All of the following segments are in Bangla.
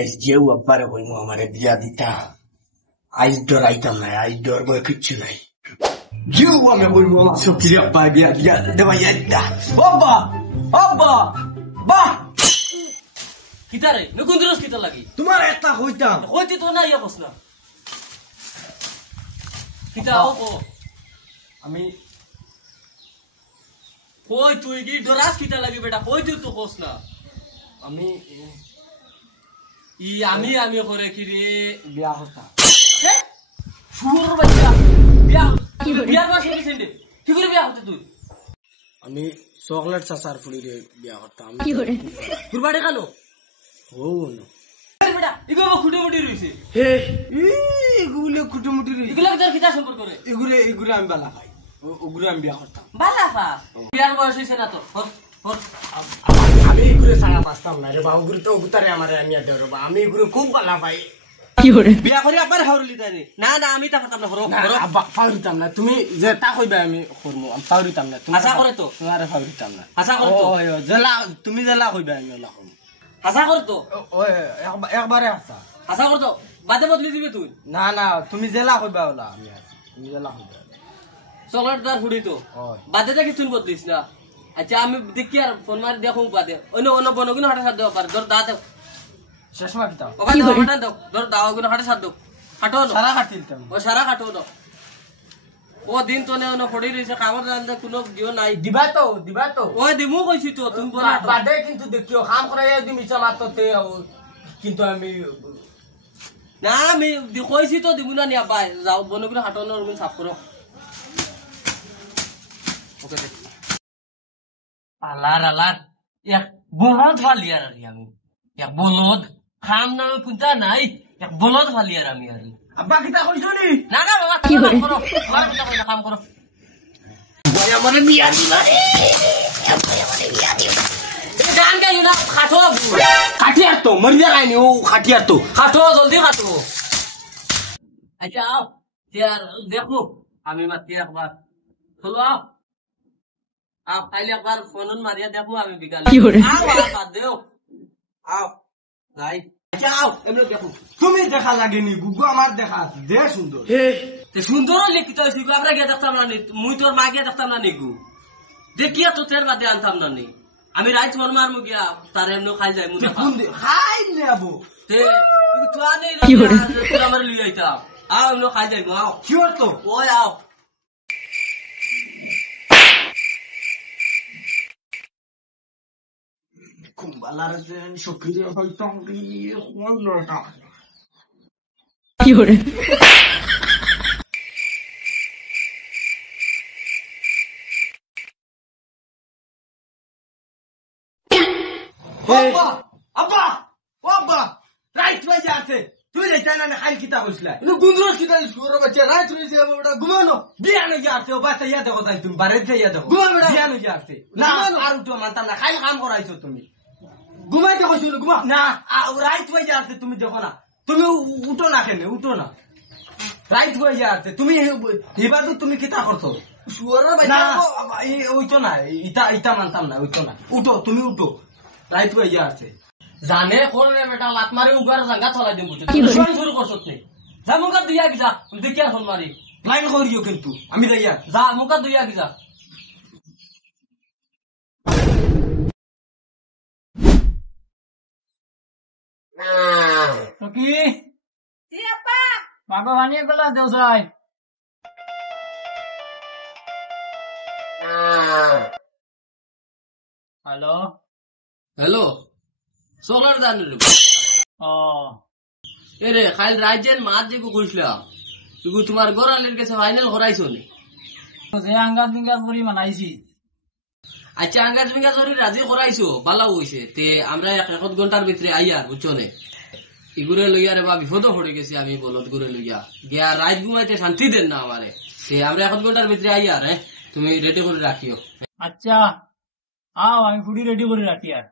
আজ যেও আব্বারে কইমু আমারে বিয়া দিতা আজ ডরাইতাম নাই, আজ ডরবো কিচ্ছু নাই। যেও আমি কইমু আমার সত্যি আব্বা বিয়া দিয়া দেবা ইয়া আব্বা আব্বা বাহ কিতারে নকুন দরস কিতা লাগি তোমার একটা হইতাম হইতে তো না ইয়া কস না কিতা ও আমি কই তুই কি ডরাস কিতা লাগি বেটা কই তুই তো কস না আমি আমি করে কি রে বিয়া হতাম। শুয়োর বাচ্চা বিয়ার মাস হইছে রে কি করে বিয়া হতে তুই আমি চকলেট চাচার ফুলিরে বিয়া হতাম। কি করে কুরবানি কালো ও না বেটা ইগো খুঁটে মুটি রইছে হে এগুলো কুটুমুটি ইগুলা তোর কিতা সম্পর্ক রে এগুলো আমি বালা খাই, ওগুলো আমি বিয়া করতাম। বালাফা বিয়ার বয়স হইছে না তো আমি এগুলো ছাড়া বাঁচতাম না রে বাবু, তো উতারে আমার আমি দেব রে, আমি এগুলো খুব বালা পাই। কি করে বিয়া করে আবার হাওরলি তাই না না আমি তা পারতাম না হরো আব্বা ফাউরিতাম না, তুমি যে তা কইবা আমি করমু, আমি ফাউরিতাম না। তুমি আশা করে তো তোমারে ফাউরিতাম না, আশা করে তো জেলা তুমি জেলা কইবা আমি ওলা করমু। আশা করে তো ওই একবারে আসা আশা করে তো বাদে বদলি দিবে তুই না না, তুমি জেলা কইবা ওলা আমি আছি, তুমি জেলা কইবা। চকলেটদার হুড়ি তো ওই বাদে দেখি তুই বদলিস না। আচ্ছা আমি দেখি আর ফোন মারি দেখো বাদে অন্য অন্য বনগুলো হাটে সাথ দেওয়া পারে ধর দা দেও শেষ মা কিতা ওখানে হাঁটান দাও ধর দাও গুলো হাটে সাথ দাও হাঁটো না সারা কাটিলতাম। ও সারা কাটো না ও দিন তো নে ফড়ি রইছে কামর জানতে কোনো দিও নাই দিবা তো ওই দিমু কইছি তো তুমি বলা বাদে কিন্তু দেখিও কাম করাই তুমি ইচ্ছা মাত্রতে কিন্তু আমি না আমি কইছি তো দিমু না নিয়া বাই যাও বনগুলো হাঁটানোর গুলো সাফ করো ওকে দে আলার এক বলদ ফালিয়ার আর আমি এক বলদ খাম না কোনটা নাই এক বলদ ফালিয়ার আমি আর আব্বা কিতা কইছো নি? না না বাবা কি করে? কাম করো তোমার কথা কই না কাম করো বয় আমারে বিয়া দিবা রে, এই গান গাই না খাটো খাটিয়ার তো মরি যায়নি, ও খাটিয়ার তো খাটো জলদি খাটো আচ্ছা আও ইয়ার দেখো আমি মাতি একবার চলো আও আও কাইলে একবার ফোন মারিয়া দেখো আমি বিকালে কি করে? আও বাদ দেও আও যাই আচ্ছা আও এমন দেখো তুমি দেখা লাগেনি গুগু, আমার দেখা আছে দে সুন্দর। তে সুন্দর লিখিত হইছে গো আমরা গিয়া দেখতাম না নি মুই তোর মা গিয়া দেখতাম না নি গো দেখিয়া তো তের বাদে আনতাম না নি আমি রাইট ফোন মারমু গিয়া তার এমন খাই যাই মু কোন দে হাই নেবো তে তুই আনে কি করে? তুই আমার লিয়ে আইতা আও এমন খাই যাই গো আও শিওর তো ওই আও কুম্বালার যে সক্রিয় হইতাম রে হইল না। কি করে আব্বা আব্বা ও আব্বা রাইট ভাই যাচ্ছে, তুই রে জানা না হাইল কিতা কইছলা ইনো গুন্দরস কিতা সুর বাচ্চা রাইট রই যাবে ওটা ঘুমানো বিয়া না যাচ্ছে, ও বাচ্চা ইয়া দেখো তাই তুমি বারে যাইয়া দেখো বিয়া না যাচ্ছে না আর তো মানতাম না, খাইল কাম করাইছো তুমি ঘুমাইতে কইছো ঘুমা না, রাইট ভাই যাচ্ছে তুমি দেখো না, তুমি উঠো না কেন উঠো না, রাইট ভাই যাচ্ছে তুমি হিবা তো তুমি কিতা করছো সুর বাচ্চা ওইতো না, ইটা ইটা মানতাম না, ওইতো না, উঠো তুমি উঠো রাইট ভাই যাচ্ছে। জানে কোন রে বেটা লাত মারি উগার জাঙ্গা চলাই দিম বুঝছ কি তুই বলে? শুরু করছস নি যা মুকা দুইয়া গিজা দেখিয়া ফোন মারি লাইন করিও কিন্তু আমি যাইয়া যা মুকা দুইয়া গিজা কি বাবা বানিয়ে গেল দেওসাই হ্যালো হ্যালো সোলার দান রে ও এ রে খাইল রাজ্যের মাছ যে কইছলা তুই তোমার গোরালের কাছে ফাইনাল করাইছো নি যে আঙ্গাত বিঙ্গাত পুরি মানাইছি আচ্ছা আঙ্গাজ বিঙ্গাজ ধরে রাজি করাইছো ভালো হইছে তে আমরা এক ঘন্টার ভিতরে আইয়ার বুঝছো নে ইগুরে লইয়া রে বা বিপদ পড়ে গেছি আমি বলদ গুরে লইয়া গিয়া রাত ঘুমাইতে শান্তি দেন না আমারে তে আমরা এক ঘন্টার ভিতরে আইয়ার তুমি রেডি করে রাখিও আচ্ছা আও আমি ফুডি রেডি করে রাখি আর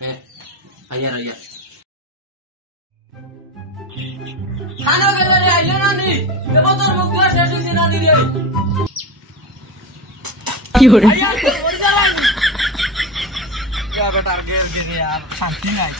হ্যাঁ আইয়ার আইয়ার খানা গেলে আইলে না নি দেবো তোর মুখ ধোয়া শেষ হইছে না দিলে কি করে বেটার গের দিনে আর শান্তি নাই।